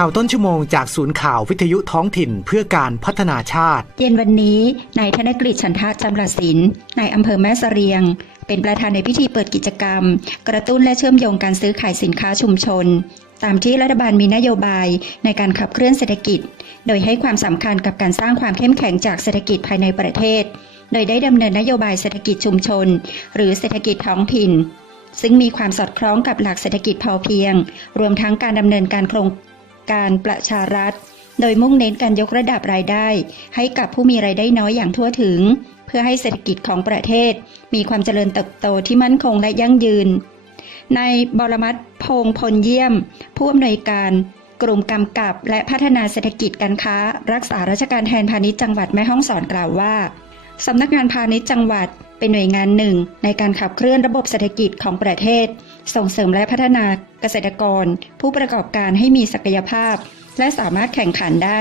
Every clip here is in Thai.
ข่าวต้นชั่วโมงจากศูนย์ข่าววิทยุท้องถิ่นเพื่อการพัฒนาชาติเย็นวันนี้นายธนกฤษ ฉันทะจำรัดศิลป์นายอำเภอแม่เสรียงเป็นประธานในพิธีเปิดกิจกรรมกระตุ้นและเชื่อมโยงการซื้อขายสินค้าชุมชนตามที่รัฐบาลมีนโยบายในการขับเคลื่อนเศรษฐกิจโดยให้ความสำคัญกับการสร้างความเข้มแข็งจากเศรษฐกิจภายในประเทศโดยได้ดำเนินนโยบายเศรษฐกิจชุมชนหรือเศรษฐกิจท้องถิ่นซึ่งมีความสอดคล้องกับหลักเศรษฐกิจพอเพียงรวมทั้งการดำเนินการโครงการประชารัฐโดยมุ่งเน้นการยกระดับรายได้ให้กับผู้มีรายได้น้อยอย่างทั่วถึงเพื่อให้เศรษฐกิจของประเทศมีความเจริญเติบโตที่มั่นคงและยั่งยืนนายบรมัตถ์ พงษ์พลเยี่ยมผู้อำนวยการกลุ่มกำกับและพัฒนาเศรษฐกิจการค้ารักษาราชการแทนพาณิชย์จังหวัดแม่ฮ่องสอนกล่าวว่าสำนักงานพาณิชย์จังหวัดเป็นหน่วยงานหนึ่งในการขับเคลื่อนระบบเศรษฐกิจของประเทศส่งเสริมและพัฒนาเกษตรกรผู้ประกอบการให้มีศักยภาพและสามารถแข่งขันได้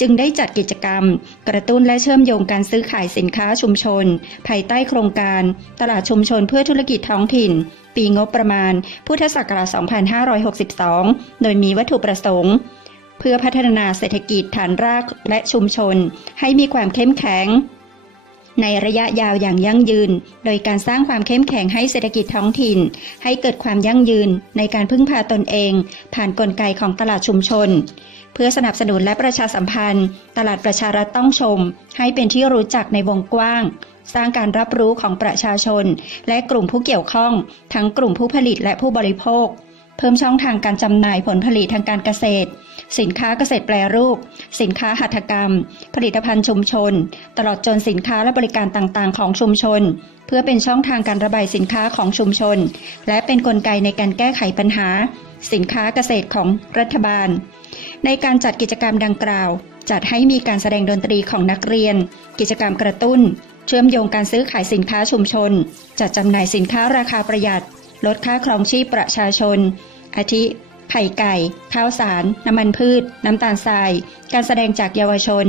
จึงได้จัดกิจกรรมกระตุ้นและเชื่อมโยงการซื้อขายสินค้าชุมชนภายใต้โครงการตลาดชุมชนเพื่อธุรกิจท้องถิ่นปีงบประมาณพุทธศักราช 2562 โดยมีวัตถุประสงค์เพื่อพัฒนาเศรษฐกิจฐานรากและชุมชนให้มีความเข้มแข็งในระยะยาวอย่างยั่งยืนโดยการสร้างความเข้มแข็งให้เศรษฐกิจท้องถิ่นให้เกิดความยั่งยืนในการพึ่งพาตนเองผ่านกลไกของตลาดชุมชนเพื่อสนับสนุนและประชาสัมพันธ์ตลาดประชารัฐต้องชมให้เป็นที่รู้จักในวงกว้างสร้างการรับรู้ของประชาชนและกลุ่มผู้เกี่ยวข้องทั้งกลุ่มผู้ผลิตและผู้บริโภคเพิ่มช่องทางการจำหน่ายผลผลิตทางการเกษตรสินค้าเกษตรแปรรูปสินค้าหัตถกรรมผลิตภัณฑ์ชุมชนตลอดจนสินค้าและบริการต่างๆของชุมชนเพื่อเป็นช่องทางการระบายสินค้าของชุมชนและเป็นกลไกในการแก้ไขปัญหาสินค้าเกษตรของรัฐบาลในการจัดกิจกรรมดังกล่าวจัดให้มีการแสดงดนตรีของนักเรียนกิจกรรมกระตุ้นเชื่อมโยงการซื้อขายสินค้าชุมชนจัดจำหน่ายสินค้าราคาประหยัดลดค่าครองชีพประชาชนอาทิไข่ไก่ข้าวสารน้ำมันพืชน้ำตาลทรายการแสดงจากเยาวชน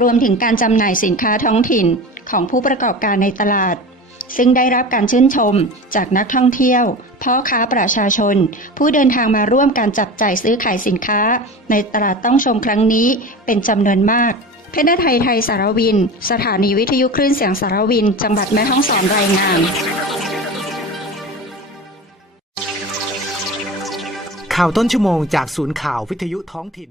รวมถึงการจำหน่ายสินค้าท้องถิ่นของผู้ประกอบการในตลาดซึ่งได้รับการชื่นชมจากนักท่องเที่ยวพ่อค้าประชาชนผู้เดินทางมาร่วมการจับจ่ายซื้อขายสินค้าในตลาดต้องชมครั้งนี้เป็นจำนวนมากเพชรไทยไทยสารวินสถานีวิทยุคลื่นเสียงสารวินจังหวัดแม่ฮ่องสอนรายงานข่าวต้นชั่วโมงจากศูนย์ข่าววิทยุท้องถิ่น